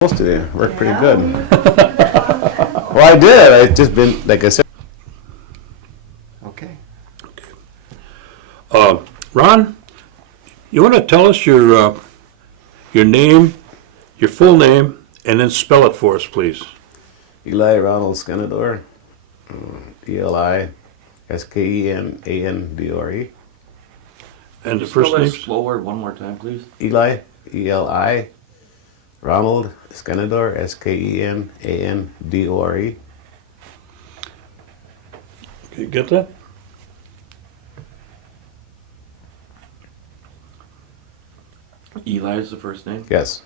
Most of it worked pretty good. Well, I did. I just been, like I said. Okay. Ron, you want to tell us your name, your full name, and then spell it for us, please? Eli Ronald Skenandore. Eli Skenandore. And the first Spell that name? slower one more time, please. Eli, Eli, Ronald Skenandore, Skenandore. Okay, get that? Eli is the first name. Yes.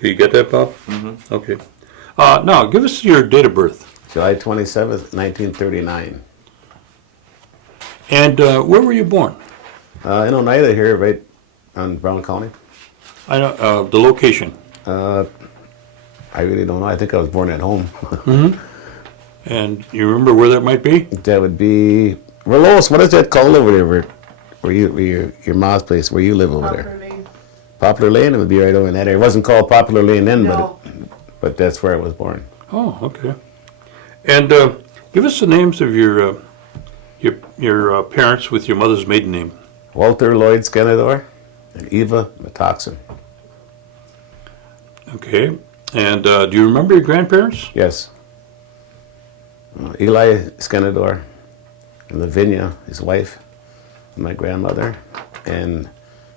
You get that, Bob? Mm-hmm. Okay. Now, give us your date of birth. July 27th, 1939. And where were you born? In Oneida here, right on Brown County. I know the location. I really don't know. I think I was born at home. And you remember where that might be? That would be, Lois, what is that called over there? Where your mom's place, where you live over there? Lane. Poplar Lane, it would be right over in that area. It wasn't called Poplar Lane then, No. but that's where I was born. Oh, okay. And give us the names of your parents with your mother's maiden name. Walter Lloyd Skenandore and Eva Metoxen. Okay. And do you remember your grandparents? Yes. Eli Skenandore and Lavinia, his wife, and my grandmother, and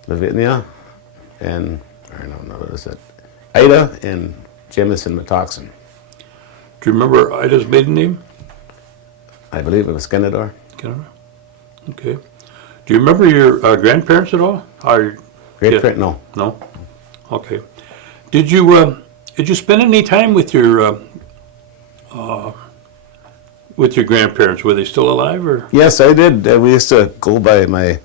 Lavinia, and I don't know what is it, Ida and Jemison Metoxen. Do you remember Ida's maiden name? I believe it was Skenandore. Okay. Do you remember your grandparents at all? Or, Great-parent, no. no? Okay. Did you spend any time with your grandparents? Were they still alive, or? Yes, I did. We used to go by my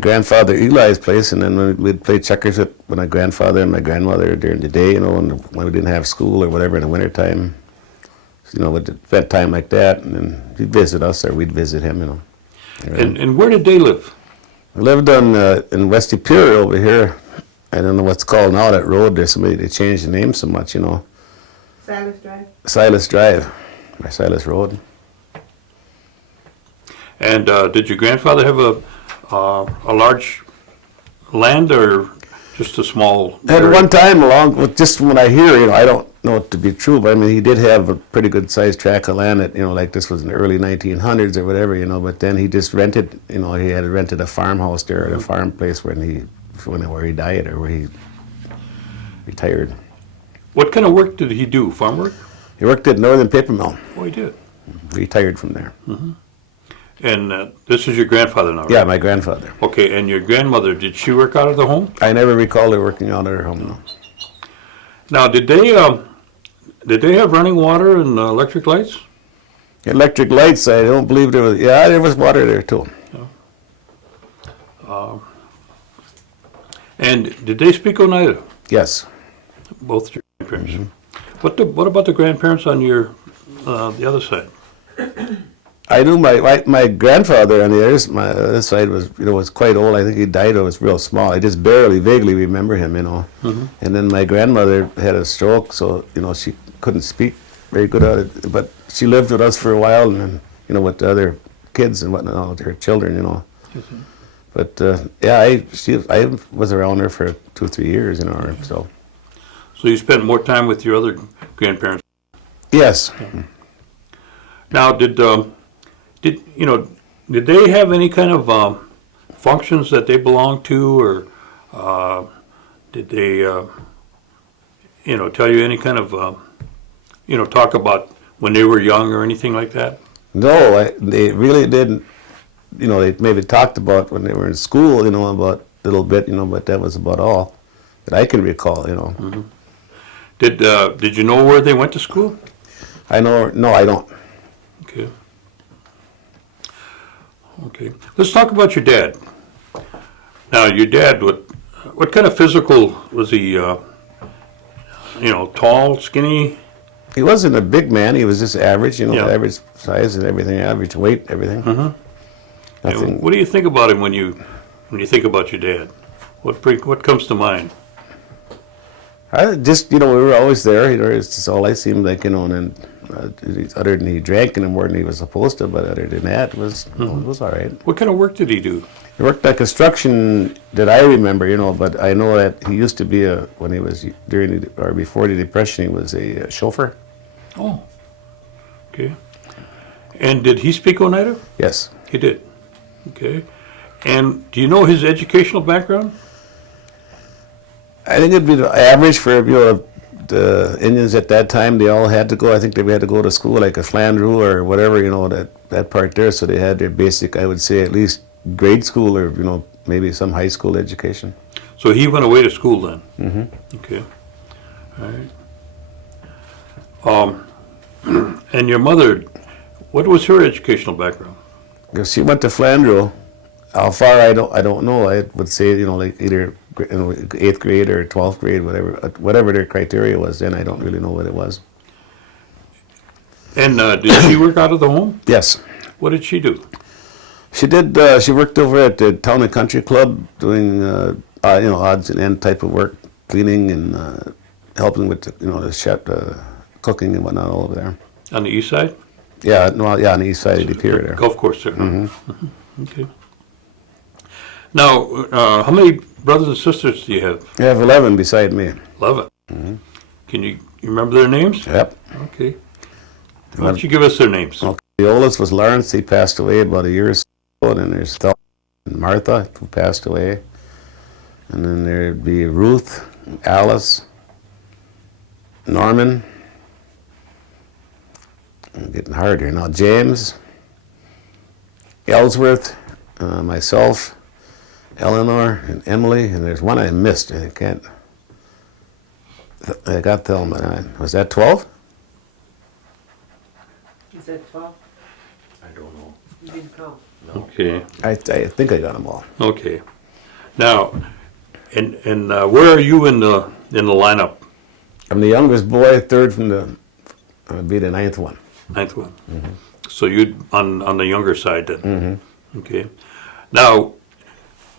grandfather Eli's place, and then we'd play checkers with my grandfather and my grandmother during the day, and when we didn't have school or whatever in the wintertime. We'd spend time like that, and then he'd visit us or we'd visit him, And where did they live? I lived in West Superior over here. I don't know what's called now, that road there. They changed the name so much, Silas Drive. Silas Drive, or Silas Road. And did your grandfather have a large land or just a small At area? one time, along with just from what I hear, I don't know it to be true, but I mean, he did have a pretty good sized tract of land that, like this was in the early 1900s or whatever, but then he just rented, he had rented a farmhouse there at a farm place where he died or where he retired. What kind of work did he do? Farm work? He worked at Northern Paper Mill, Oh, he did. retired from there. And this is your grandfather now, right? Yeah, my grandfather. Okay, and your grandmother, did she work out of the home? I never recall her working out at her home, no. Now, did they have running water and electric lights? Electric lights, I don't believe there was, there was water there too. And did they speak Oneida? Yes. Both your grandparents. What about the grandparents on your the other side? I knew my grandfather on the other side was was quite old. I think he died when he was real small. I just vaguely remember him, And then my grandmother had a stroke, so she couldn't speak very good at it. But she lived with us for a while, and then with the other kids and whatnot, her children, But I was around her for 2 or 3 years, or so. So you spent more time with your other grandparents. Yes. Now, did they have any kind of functions that they belonged to, or did they, tell you any kind of, talk about when they were young or anything like that? No, they really didn't. They maybe talked about when they were in school, about a little bit, but that was about all that I can recall, Did you know where they went to school? No, I don't. Okay. Okay. Let's talk about your dad. Now, your dad, what kind of physical was he? Tall, skinny? He wasn't a big man. He was just average, Yeah. average size and everything, average weight, everything. Nothing. And what do you think about him when you think about your dad? What comes to mind? I just, we were always there. It's just all I seemed like, and then other than he drank any more than he was supposed to, but other than that, it was all right. What kind of work did he do? He worked at construction that I remember, but I know that he used to be when he was before the Depression, he was a chauffeur. Oh, okay. And did he speak Oneida? Yes. He did. Okay. And do you know his educational background? I think it'd be the average for the Indians at that time. They all had to go. I think they had to go to school like a Flandreau or whatever. That part there. So they had their basic, I would say, at least grade school or maybe some high school education. So he went away to school then. Mm-hmm. Okay. All right. And your mother, what was her educational background? She went to Flandreau. How far I don't know. I would say like either 8th grade or 12th grade, whatever their criteria was. Then I don't really know what it was. And did she work out of the home? Yes. What did she do? She did. She worked over at the Town and Country Club doing odds and end type of work, cleaning and helping with the chef, cooking and whatnot all over there. On the east side? Yeah, on the east side of the pier there. Golf course there. Mm-hmm. Okay. Now, how many brothers and sisters do you have? I have 11 beside me. 11. Mm-hmm. Can you remember their names? Yep. Okay. Why don't you give us their names? Okay. The oldest was Lawrence. He passed away about a year or so. And then there's Thel and Martha, who passed away. And then there'd be Ruth, Alice, Norman. I'm getting hard here now. James, Ellsworth, myself, Eleanor, and Emily. And there's one I missed. I got Thelma. Was that 12? Is that 12? I don't know. You didn't count. Okay. I think I got them all. Okay. Now, and where are you in the lineup? I'm the youngest boy, third from I'd be the ninth one. Ninth one. Mm-hmm. So you on the younger side then. Mm-hmm. Okay. Now,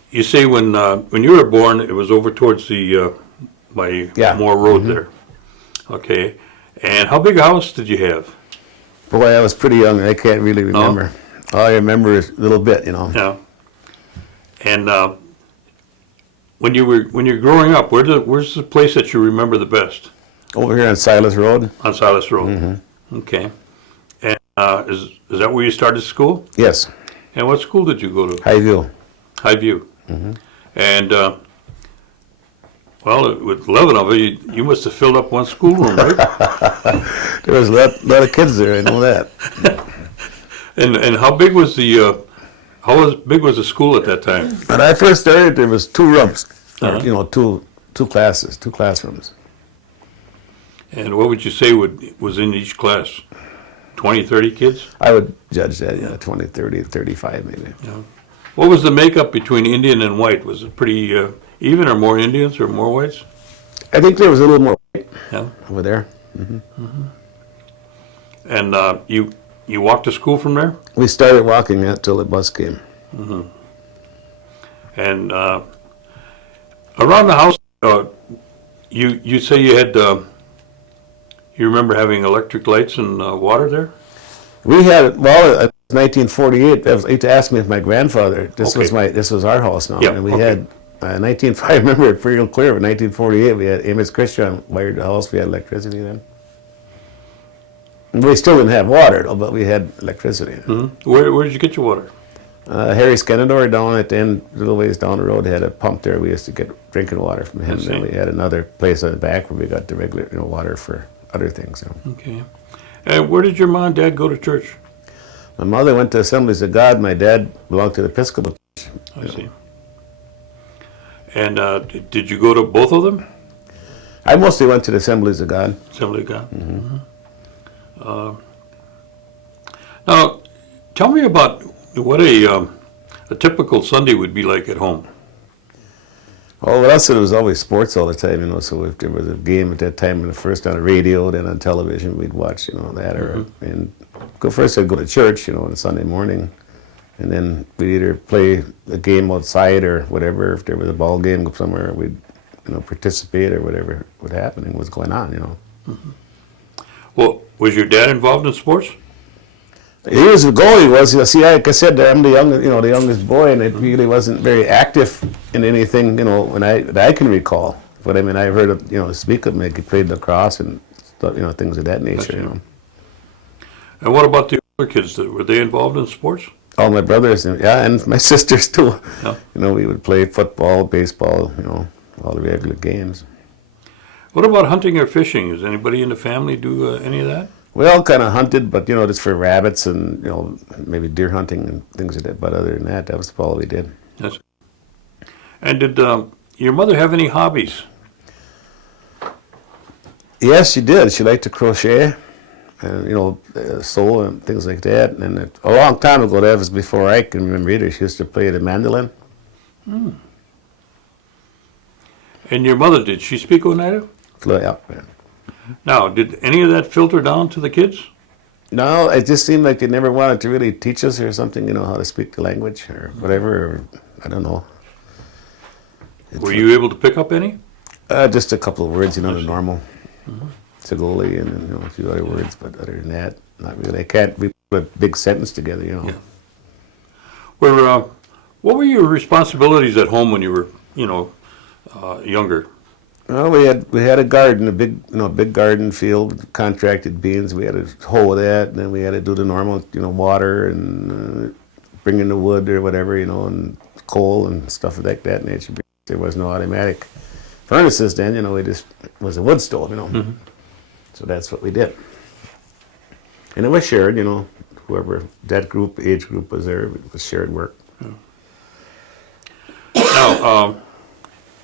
you say when you were born, it was over towards the by Moore Road there. Okay. And how big a house did you have? Boy, I was pretty young. I can't really remember. All I remember is a little bit, Yeah. And when you're growing up, where's the place that you remember the best? Over here on Silas Road. On Silas Road. Mm-hmm. Okay. And is that where you started school? Yes. And what school did you go to? Highview. Highview. Mm-hmm. And with 11 of you, you must have filled up one schoolroom, right? There was a lot of kids there. I know that. And how big was big was the school at that time? When I first started, there was 2 rooms, Uh-huh. two classes, 2 classrooms. And what would you say was in each class? 20, 30 kids? I would judge that, 20, 30, 35 maybe. Yeah. What was the makeup between Indian and white? Was it pretty even, or more Indians or more whites? I think there was a little more Yeah. over there. And you walked to school from there? We started walking until the bus came. And around the house, you say you had, you remember having electric lights and water there? We had, well, 1948. That was, to ask me if my grandfather. This Okay. this was our house now, Yeah, and we okay. had 19. I remember it pretty clear. In 1948, we had Amos Christian wired the house. We had electricity then. We still didn't have water though, but we had electricity. Mm-hmm. Where did you get your water? Harry Skenandore down at the end, a little ways down the road, had a pump there. We used to get drinking water from him. I see. Then we had another place on the back where we got the regular, water for other things. Okay. And where did your mom and dad go to church? My mother went to Assemblies of God. My dad belonged to the Episcopal Church. I see. And did you go to both of them? I mostly went to the Assemblies of God. Assembly of God. Now, tell me about what a typical Sunday would be like at home. Well, with us, it was always sports all the time, so if there was a game at that time, first on the radio, then on television, we'd watch, that. And first I'd go to church, on a Sunday morning, and then we'd either play a game outside or whatever. If there was a ball game somewhere, we'd participate or whatever was going on. Well, was your dad involved in sports? Years ago he was. See, like I said, I'm the youngest boy, and it really wasn't very active in anything, that I can recall. But I mean, I heard speak of him. He played lacrosse and stuff, things of that nature. And what about the other kids? Were they involved in sports? All my brothers, and my sisters too. Yeah. We would play football, baseball, all the regular games. What about hunting or fishing? Does anybody in the family do any of that? We all kind of hunted, but just for rabbits and maybe deer hunting and things like that. But other than that, that was all we did. Yes. And did your mother have any hobbies? Yes, she did. She liked to crochet, and sew and things like that. And a long time ago, that was before I can remember either. She used to play the mandolin. And your mother, did she speak Oneida? Yeah. Now, did any of that filter down to the kids? No, it just seemed like they never wanted to really teach us or something, how to speak the language or whatever. Or, I don't know. Were you able to pick up any? Just a couple of words, the normal. Sagoli and a few other words, but other than that, not really. I can't put a big sentence together, Yeah. What were your responsibilities at home when you were, younger? Well, we had a garden, a big garden field with contracted beans. We had to hoe that, and then we had to do the normal, water and bring in the wood or whatever, and coal and stuff like that nature. There was no automatic furnaces then, it was a wood stove, So that's what we did. And it was shared, whoever that age group was there, it was shared work. Now,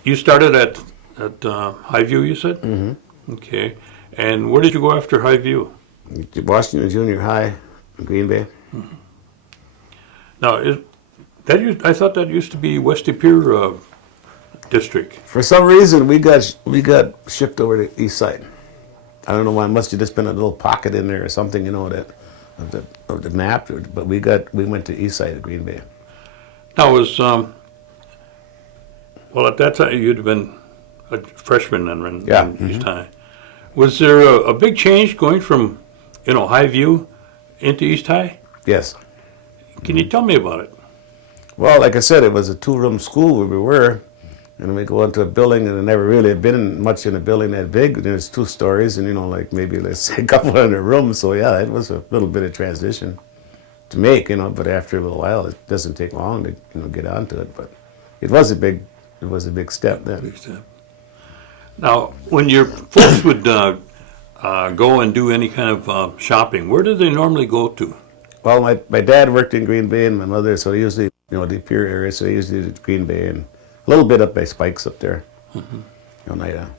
you started at Highview, you said? Mm-hmm. Okay. And where did you go after Highview? Washington Junior High in Green Bay. Mm-hmm. Now, I thought that used to be West De Pere district. For some reason, we got shipped over to East Side. I don't know why. It must have just been a little pocket in there or something, that of the map. But we went to East Side of Green Bay. Now, at that time you'd have been a freshman then, in East High. Was there a big change going from, Highview into East High? Yes. Can you tell me about it? Well, like I said, it was a two-room school where we were, and we go into a building, and I never really had been much in a building that big. There's 2 stories, and maybe let's say a couple hundred rooms. So yeah, it was a little bit of transition to make, but after a little while, it doesn't take long to get onto it. But it was a big step then. Big step. Now, when your folks would go and do any kind of shopping, where did they normally go to? Well, my dad worked in Green Bay, and my mother, so usually, the Pure area, so they usually did Green Bay and a little bit up by Spikes up there, Oneida.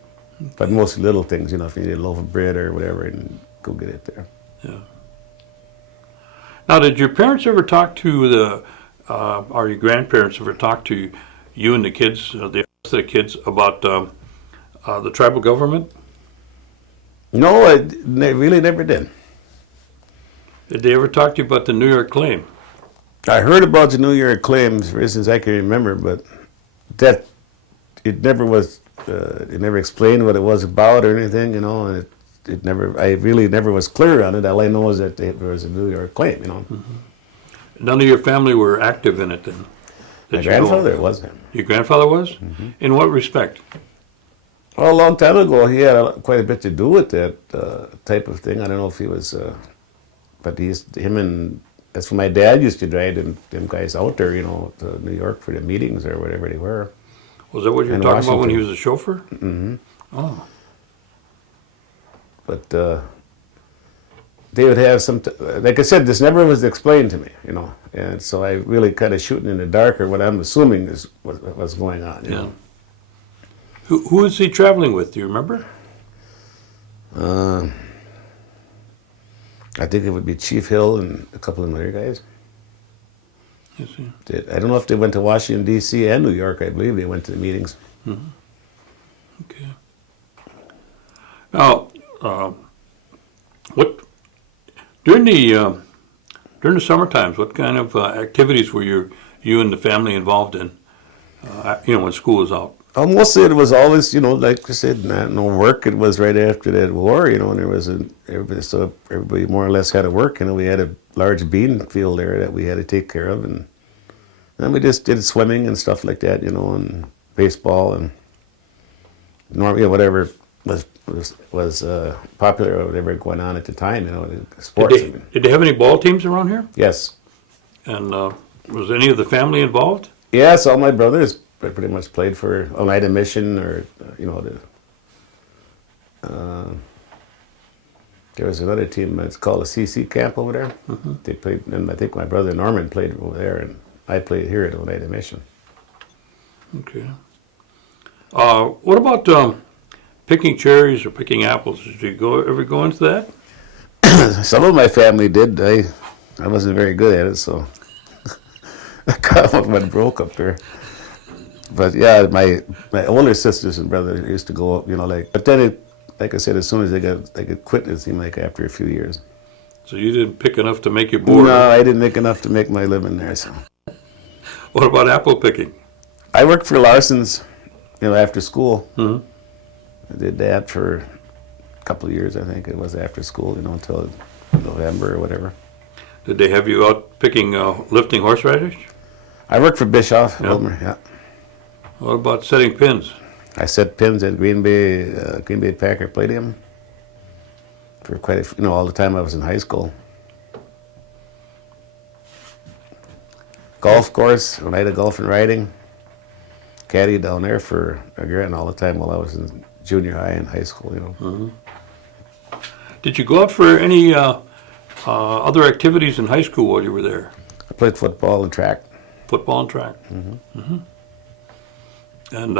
But mostly little things, if you need a loaf of bread or whatever, and go get it there. Yeah. Now, did your parents ever talk to or your grandparents ever talk to you and the kids, the rest of the kids, about the tribal government? No, they really never did. Did they ever talk to you about the New York claim? I heard about the New York claims for instance I can remember, but that it never was. It never explained what it was about or anything, and it never. I really never was clear on it. All I know is that there was a New York claim, Mm-hmm. None of your family were active in it then? My grandfather was. Your grandfather was? Mm-hmm. In what respect? Well, a long time ago, he had quite a bit to do with that type of thing. I don't know if he was, but that's when my dad used to drive them guys out there, to New York for the meetings or whatever they were. Was that what you were talking about when he was a chauffeur? Mm-hmm. Oh. But they would have like I said, this never was explained to me, and so I really kind of shooting in the dark, or what I'm assuming is what was going on. You know? Who was he traveling with? Do you remember? I think it would be Chief Hill and a couple of other guys. Yes, yeah. I don't know if they went to Washington, D.C. and New York. I believe they went to the meetings. Mm-hmm. Okay. Now, during the summer times, what kind of activities were you and the family involved in? When school was out. Mostly it was always, like I said, no work. It was right after that war, and there was so everybody more or less had to work. We had a large bean field there that we had to take care of, and then we just did swimming and stuff like that, and baseball and whatever was popular or whatever going on at the time, the sports. Did they have any ball teams around here? Yes. And was any of the family involved? Yes, all my brothers pretty much played for Oneida Mission, or there was another team that's called a CC camp over there. Mm-hmm. They played, and I think my brother Norman played over there, and I played here at Oneida Mission. Okay. What about picking cherries or picking apples? Did you ever go into that? Some of my family did. I wasn't very good at it, so I kind of went broke up there. But yeah, my older sisters and brothers used to go up, but then like I said, as soon as they could quit, it seemed like after a few years. So you didn't pick enough to make you bored? No, I didn't make enough to make my living there. So. What about apple picking? I worked for Larson's, after school. Mm-hmm. I did that for a couple of years, I think it was after school, until November or whatever. Did they have you out picking, lifting horseradish? I worked for Bischoff, Wilmer, yeah. What about setting pins? I set pins at Green Bay Packer Palladium for quite all the time I was in high school. Golf course, Oneida Golf and Riding. Caddy down there for a grand all the time while I was in junior high and high school, Mm-hmm. Did you go out for any other activities in high school while you were there? I played football and track. Football and track. Mm-hmm. Mm-hmm. And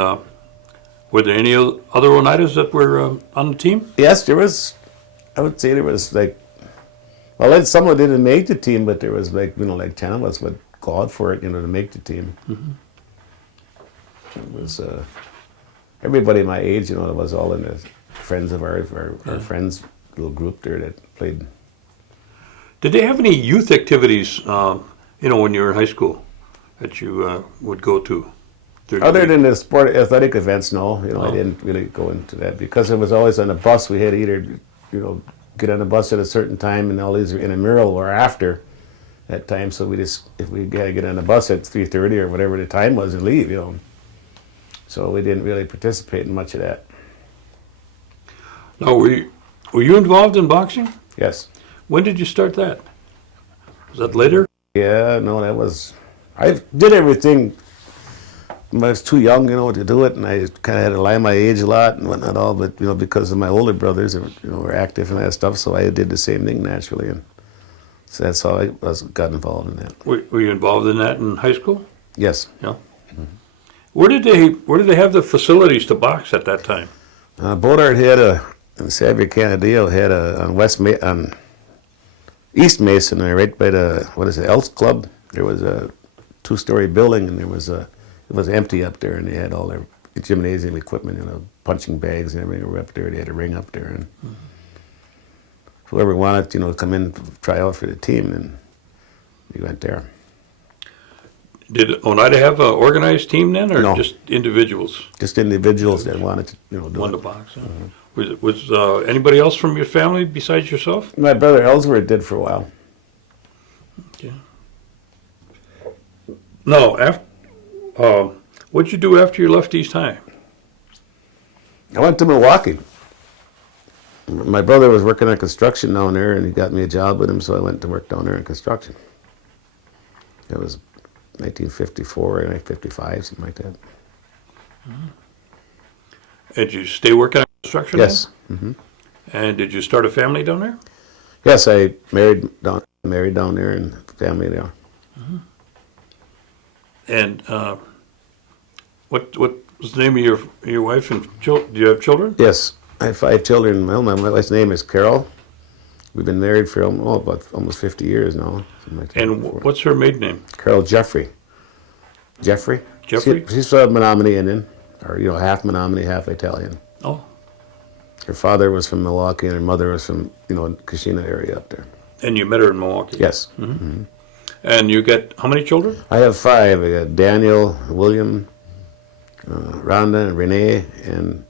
were there any other Oneidas that were on the team? Yes, there was. I would say there was someone didn't make the team, but there was 10 of us would go out for it, to make the team. Mm-hmm. It was everybody my age, it was all in the friends of our friends little group there that played. Did they have any youth activities, when you were in high school that you would go to? Other than the sport athletic events, no. I didn't really go into that because it was always on a bus. We had to either, get on a bus at a certain time and all these were intramural or after that time. So if we had to get on a bus at 3:30 or whatever the time was and leave, So we didn't really participate in much of that. Now, were you involved in boxing? Yes. When did you start that? Was that later? Yeah, no, I did everything. I was too young, to do it, and I kind of had to lie my age a lot and whatnot all, but, because of my older brothers, were active in that stuff, so I did the same thing naturally, and so that's how I got involved in that. Were you involved in that in high school? Yes. Yeah. Mm-hmm. Where did they have the facilities to box at that time? Bodart had in Xavier Canadillo had on East Mason, right by the Elks Club. There was a 2-story building, and it was empty up there, and they had all their gymnasium equipment, punching bags and everything were up there. They had a ring up there, and whoever wanted, to come in and try out for the team, and we went there. Did Oneida have an organized team then, or No. just individuals? Just individuals that wanted to, do Wanted it. to box. Mm-hmm. Was anybody else from your family besides yourself? My brother Ellsworth did for a while. Okay. No, what'd you do after you left East High? I went to Milwaukee. My brother was working on construction down there, and he got me a job with him, so I went to work down there in construction. It was 1954 and 55, something like that. Mm-hmm. And did you stay working on construction? Yes. Mm-hmm. And did you start a family down there? Yes, I married down there and family there. Mm-hmm. And what was the name of your wife and children? Do you have children? Yes, I have 5 children. Well, my wife's name is Carol. We've been married for about almost 50 years now. Like and what's her maiden name? Carol Jeffrey. Jeffrey? Jeffrey? She's Menominee Indian, or half Menominee, half Italian. Oh. Her father was from Milwaukee, and her mother was from Kashina area up there. And you met her in Milwaukee? Yes. Mm-hmm. Mm-hmm. And you got how many children? I have 5. I got Daniel, William, Rhonda and Renee and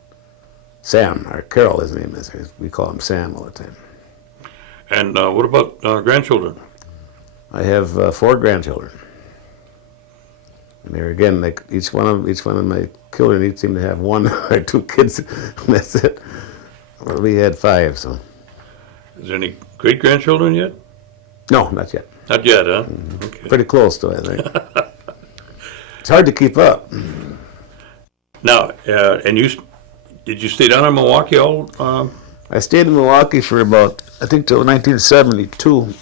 Sam, or Carol his name is. We call him Sam all the time. And what about grandchildren? I have 4 grandchildren. And there again, like each one of my children each seem to have 1 or 2 kids. That's it. Well, we had 5, so. Is there any great grandchildren yet? No, not yet. Not yet, huh? Okay. Pretty close to it, I think. It's hard to keep up. Now, and did you stay down in Milwaukee all? I stayed in Milwaukee for about, I think, till 1972.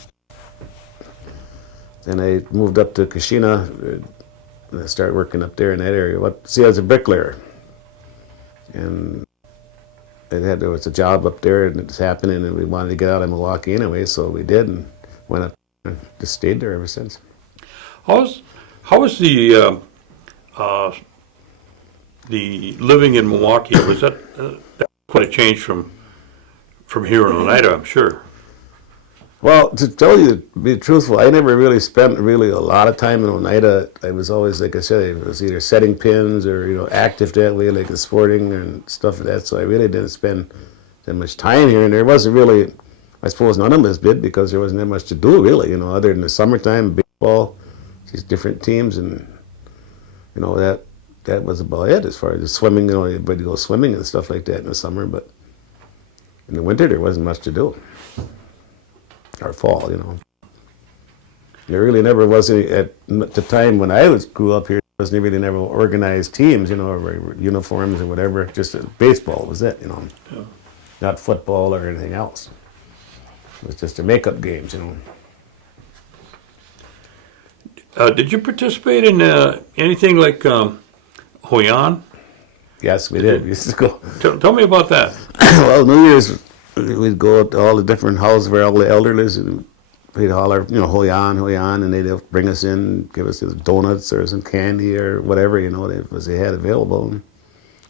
Then I moved up to Kashina, and I started working up there in that area. I was a bricklayer. And there was a job up there, and it was happening, and we wanted to get out of Milwaukee anyway, so we did, and went up and just stayed there ever since. How was the living in Milwaukee? Was that quite a change from here in Oneida, I'm sure? Well, to tell you, to be truthful, I never really spent a lot of time in Oneida. I was always, like I said, it was either setting pins or, active that way, like the sporting and stuff like that. So I really didn't spend that much time here. And there wasn't really, I suppose none of us did because there wasn't that much to do, really, other than the summertime, baseball, these different teams. And, that was about it as far as the swimming. Everybody goes swimming and stuff like that in the summer. But in the winter, there wasn't much to do. Or fall, There really never was any, at the time when I grew up here, there wasn't really never organized teams, or uniforms or whatever. Just baseball was it, Yeah. Not football or anything else. It was just the makeup games, Did you participate in anything like Hoyan? Yes, we did. We used to go. Tell me about that. Well, New Year's, we'd go to all the different houses where all the elderlies, and we'd holler, Hoyan, Hoyan, and they'd bring us in, give us donuts or some candy or whatever, they had available. And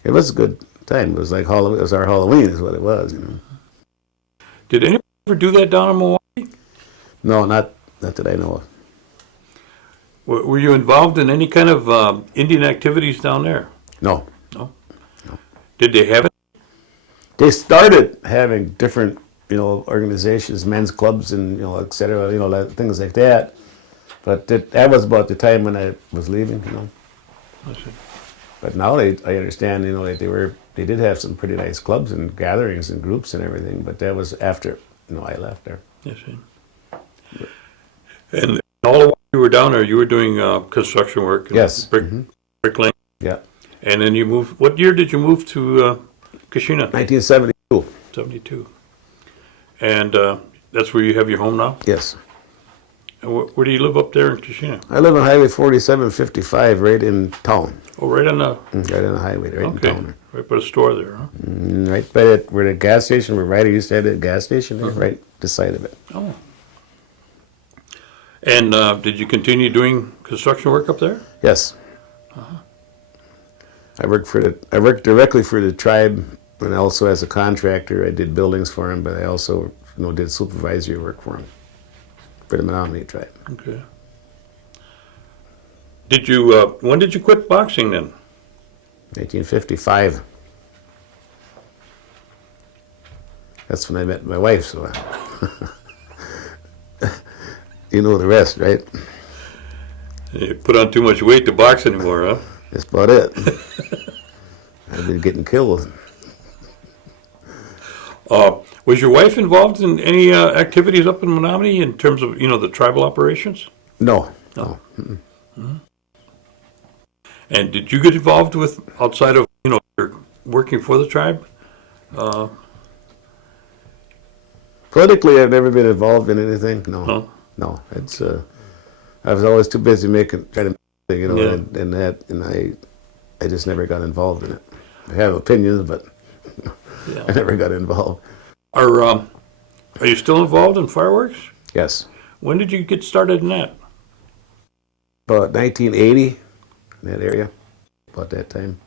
it was a good time. It was like it was our Halloween, is what it was, Did anyone ever do that down in Milwaukee? No, not that I know of. Were you involved in any kind of Indian activities down there? No. No. Did they have it? They started having different, organizations, men's clubs, and et cetera, things like that. But that was about the time when I was leaving, I see. But now I understand, that they did have some pretty nice clubs and gatherings and groups and everything. But that was after, I left there. Yes, sir. And all the while you were down there, you were doing construction work. And Yes. Bricklaying. Yeah. And then you moved. What year did you move to Kashina? 1972. 72. And that's where you have your home now? Yes. And where do you live up there in Kashina? I live on Highway 4755, right in town. Oh, right on the... Right on the highway, right in Okay, town. right by the store there, huh? Right by where the gas station, where Ryder used to have that gas station, there, right the side of it. Oh. And did you continue doing construction work up there? Yes. I worked directly for the tribe, and also as a contractor, I did buildings for him, but I also, did supervisory work for him, for the Menominee tribe. Okay. Did you, when did you quit boxing then? 1955. That's when I met my wife, so you know the rest, right? You put on too much weight to box anymore, huh? That's about it. I've been getting killed. Was your wife involved in any activities up in Menominee in terms of, the tribal operations? No. No. Mm-hmm. And did you get involved with, outside of, your working for the tribe? Politically, I've never been involved in anything. No. Huh? No. It's I was always too busy trying to, Yeah. and I just never got involved in it. I have opinions, but Yeah. I never got involved. Are you still involved in fireworks? Yes. When did you get started in that? About 1980, in that area, about that time.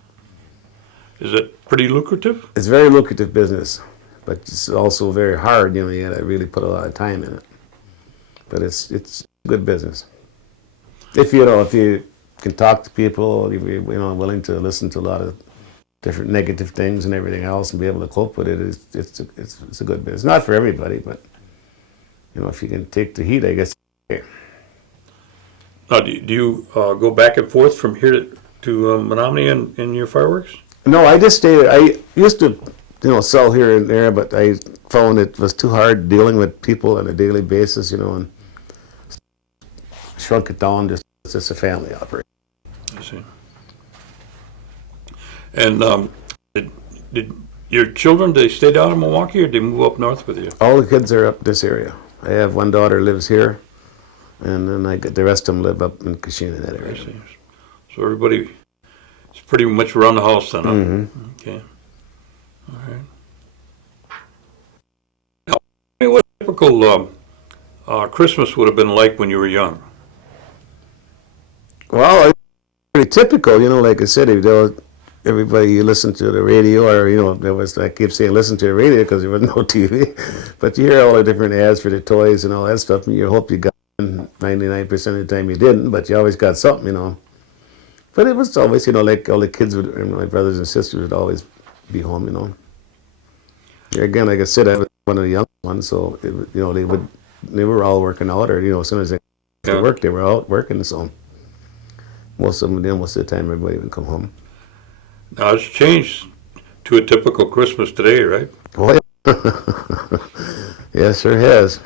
Is it pretty lucrative? It's a very lucrative business, but it's also very hard. You got to really put a lot of time in it. But it's good business. If you can talk to people, you know, willing to listen to a lot of different negative things and everything else, and be able to cope with it. It's a good business. Not for everybody, but you know, if you can take the heat, I guess. Okay. Now, do you go back and forth from here to Menominee in your fireworks? No, I just stayed. I used to, you know, sell here and there, but I found it was too hard dealing with people on a daily basis, you know, and shrunk it down. Just a family operation. I see. And did your children, they stay down in Milwaukee, or did they move up north with you? All the kids are up this area. I have one daughter lives here, and then the rest of them live up in Kashina, that area. I see. So everybody is pretty much around the house then, huh? Mm-hmm. Okay. All right. Now, tell me what a typical Christmas would have been like when you were young. Well, it's pretty typical, you know, like I said, everybody you listen to the radio, or, you know, there was, I keep saying listen to the radio because there was no TV, but you hear all the different ads for the toys and all that stuff, and you hope you got them. 99% of the time you didn't, but you always got something, you know. But it was always, you know, like all the kids would, and my brothers and sisters would always be home, you know. Again, like I said, I was one of the young ones, so, you know, they were all working out, or, you know, as soon as they got to work, they were out working, so most of the time everybody would come home. Now, it's changed to a typical Christmas today, right? Oh, yeah. Yes, sure has.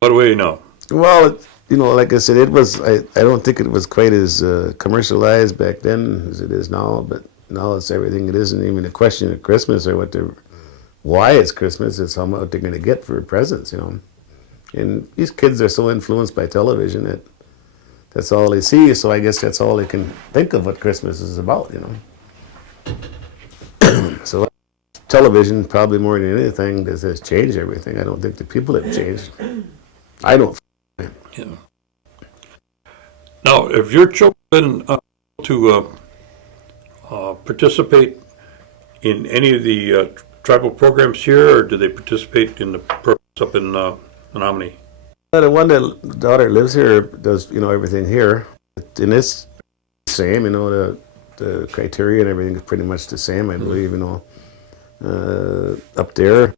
What do we know? Well, you know, like I said, it was, I don't think it was quite as commercialized back then as it is now, but now it's everything. It isn't even a question of Christmas or why it's Christmas. It's how much they're going to get for presents, you know. And these kids are so influenced by television that that's all they see, so I guess that's all they can think of what Christmas is about, you know. So television, probably more than anything, has changed everything. I don't think the people have changed. I don't. Yeah. Now, have your children been to participate in any of the tribal programs here, or do they participate in the programs up in Menominee? The one daughter lives here does, you know, everything here. And it's the same, you know, the criteria and everything is pretty much the same, I believe, you know. Up there,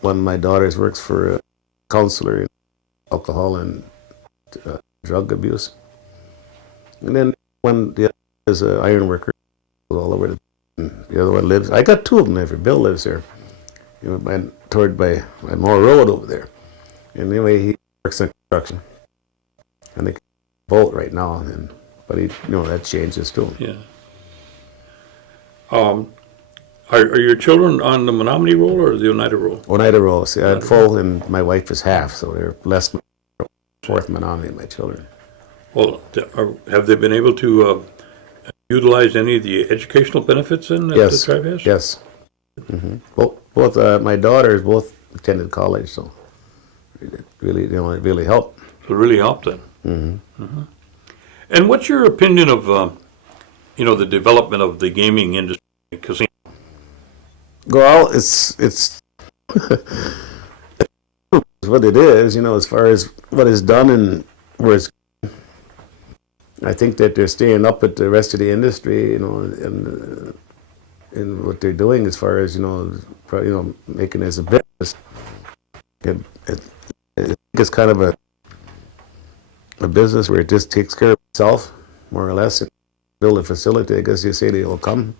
one of my daughters works for a counselor in alcohol and drug abuse. And then one, the other is an iron worker all over the other one lives, I got two of them there. Bill lives there, you know, by Moore Road over there. And anyway, he works in construction. And they bolt right now, but he, you know, that changes too. Yeah. Are your children on the Menominee roll or the Oneida roll? Oneida roll. See, I'm full, and my wife is half, so they're less fourth Menominee, my children. Well, have they been able to utilize any of the educational benefits that the tribe has? Yes. Mm-hmm. Both my daughters both attended college, so it really, you know, it really helped. So it really helped then. Mm-hmm. Mm-hmm. And what's your opinion of, you know, the development of the gaming industry? Casino? Well, it's what it is, you know, as far as what is done and where it's. I think that they're staying up with the rest of the industry, you know, and what they're doing as far as, you know, making it as a business. I think it's kind of a business where it just takes care of itself, more or less, and build a facility. I guess you say they will come.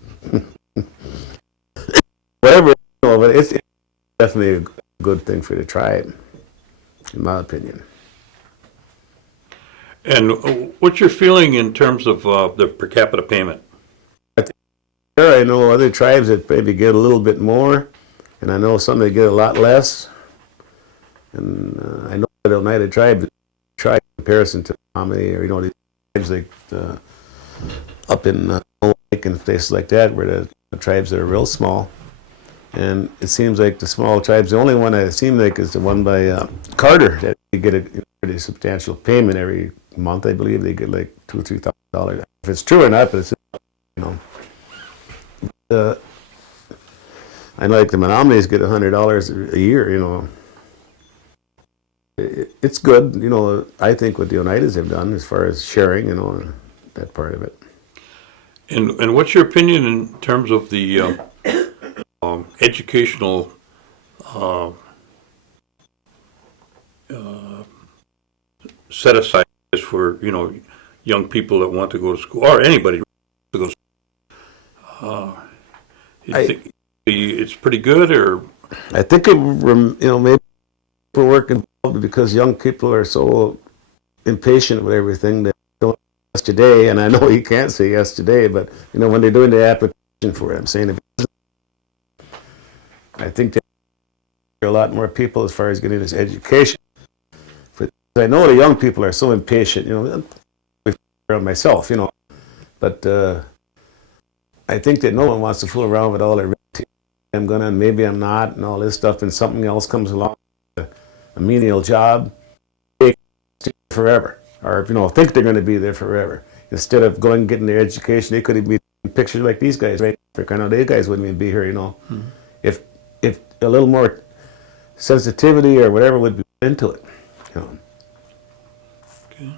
Whatever, you know, but it's definitely a good thing for the tribe, in my opinion. And what's your feeling in terms of the per capita payment? I know other tribes that maybe get a little bit more, and I know some that get a lot less. And I know the Oneida tribe in comparison to Menominee, or, you know, the tribes like up in Lake and places like that, where the tribes that are real small. And it seems like the small tribes, the only one that it seems like is the one by Carter, that you get a pretty substantial payment every month. I believe they get like $2,000 or $3,000. If it's true or not, but it's, you know. I know like the Menominees get $100 a year, you know. It's good, you know. I think what the Oneidas have done as far as sharing, you know, that part of it. And what's your opinion in terms of the educational set aside for, young people that want to go to school, or anybody to go to school? You think it's pretty good, or? I think maybe people work involved because young people are so impatient with everything that don't yes today, and I know you can't say yes today, but when they're doing the application for it, I'm saying I think there are a lot more people as far as getting this education. But I know the young people are so impatient, myself, but I think that no one wants to fool around with all their red tape. I'm gonna, and maybe I'm not, and all this stuff, and something else comes along, a menial job, forever, or think they're going to be there forever. Instead of going and getting their education, they could be pictures like these guys, right? I know these guys wouldn't even be here, if a little more sensitivity or whatever would be put into it, Okay.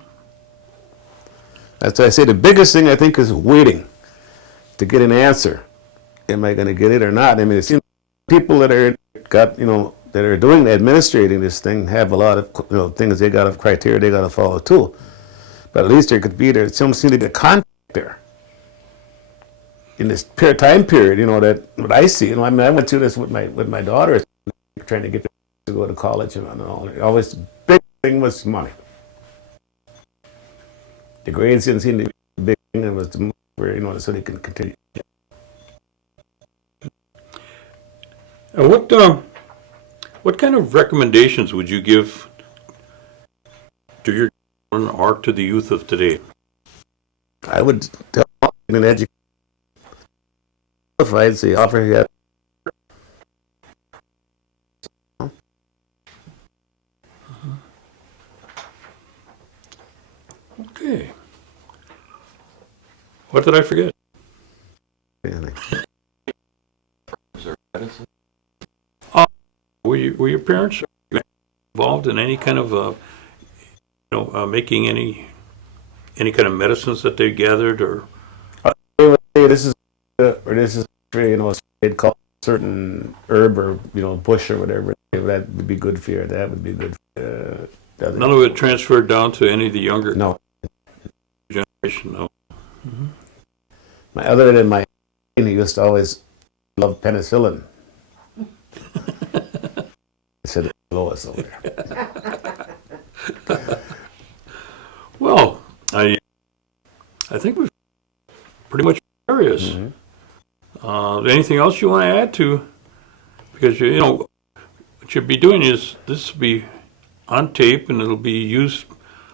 That's why I say the biggest thing I think is waiting to get an answer. Am I going to get it or not? I mean, it seems people that are that are doing administrating this thing have a lot of things they got to criteria they got to follow too. But at least there could be some seem to be a contact there in this time period. That what I see. I mean, I went through this with my daughter, trying to get to go to college and all. Always the big thing was money. The grades didn't seem to be the big thing. It was the where so they can continue. What kind of recommendations would you give to your children or to the youth of today? I would tell them an education. If I'd say offer you Okay. What did I forget? Is there medicine? Were your parents involved in any kind of making any kind of medicines that they gathered, or? This is they'd call a certain herb or bush or whatever that would be good for you. That would be good. None of it transferred down to any of the younger generation. No. Mm-hmm. Other than my, he used to always love penicillin. I said Lois over there. Well, I think we've pretty much areas. Mm-hmm. Anything else you want to add to? Because what you'll be doing is this will be on tape and it'll be used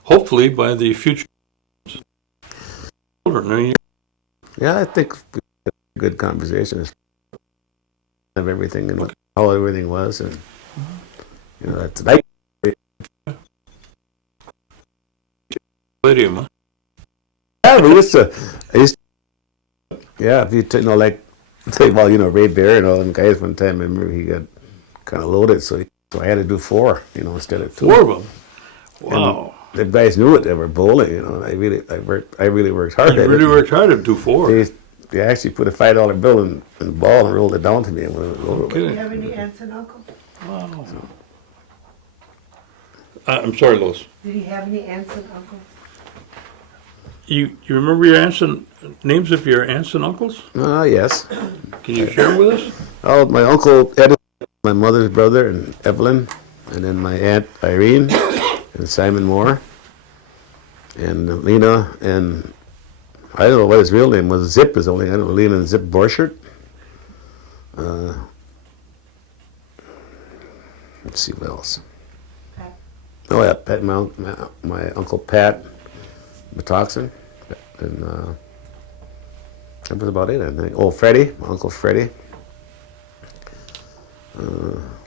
hopefully by the future children. Yeah, I think we had a good conversation of everything and how everything was, and that's nice. Palladium, huh? Yeah, we used to. If you like, say, Ray Bear and all them guys. One time, I remember he got kind of loaded, so I had to do 4, instead of 2. 4 of them. Wow. And the guys knew it. They were bowling, I really worked hard. You really worked hard to do 4. They actually put a $5 bill in the ball and rolled it down to me. And went over. Do you have any aunts and uncles? Wow. I'm sorry, Lois. Did he have any aunts and uncles? You remember your names of your aunts and uncles? Yes. Can you share them with us? Oh, my uncle Ed, my mother's brother, and Evelyn, and then my aunt Irene, and Simon Moore, and Lena, and I don't know what his real name was. Zip is only, I don't know, Lena and Zip Borchert. Let's see what else. Pat. Oh yeah, Pat, my uncle Pat Metoxen, and that was about it, I think. Oh, Freddie, my uncle Freddie.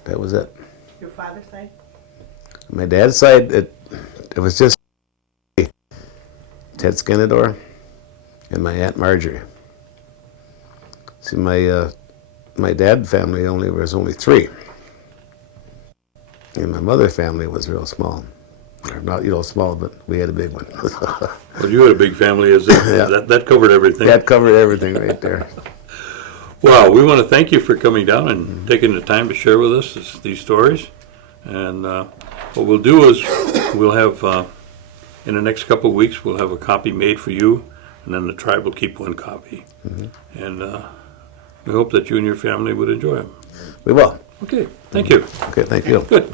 That was it. Your father's side? My dad's side, it was just Ted Skenandore and my Aunt Marjorie. See, my dad's family was only 3. And my mother's family was real small. Not, small, but we had a big one. Well, you had a big family, that covered everything. That covered everything right there. Well, we want to thank you for coming down and taking the time to share with us these stories. And what we'll do is we'll have, in the next couple of weeks, we'll have a copy made for you, and then the tribe will keep one copy. And we hope that you and your family would enjoy them. We will. Okay, thank you. Okay, thank you. Good.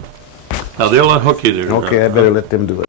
Now they'll unhook you there. Okay, I better let them do it.